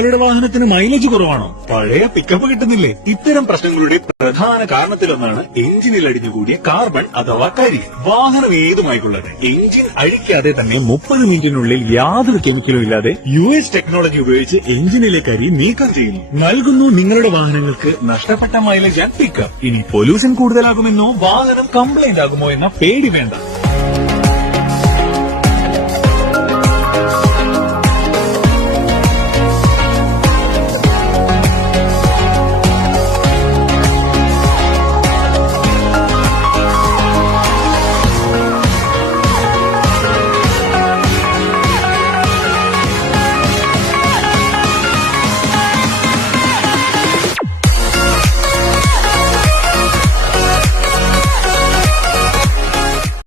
നിങ്ങളുടെ വാഹനത്തിന് മൈലേജ് കുറവാണോ? പഴയ പിക്കപ്പ് കിട്ടുന്നില്ലേ? ഇത്തരം പ്രശ്നങ്ങളുടെ പ്രധാന കാരണത്തിലൊന്നാണ് എഞ്ചിനിൽ അടിഞ്ഞുകൂടിയ കാർബൺ അഥവാ കരി. വാഹനം ഏതുമായിക്കൊള്ളട്ടെ, എഞ്ചിൻ അഴിക്കാതെ തന്നെ 30 മിനിറ്റിനുള്ളിൽ യാതൊരു കെമിക്കലും ഇല്ലാതെ US ടെക്നോളജി ഉപയോഗിച്ച് എഞ്ചിനിലെ കരി നീക്കം ചെയ്യുന്നു. നൽകുന്നു നിങ്ങളുടെ വാഹനങ്ങൾക്ക് നഷ്ടപ്പെട്ട മൈലേജ് ആൻഡ് പിക്കപ്പ്. ഇനി പൊല്യൂഷൻ കൂടുതലാകുമെന്നോ വാഹനം കംപ്ലൈന്റ് ആകുമോ എന്ന പേടി വേണ്ട.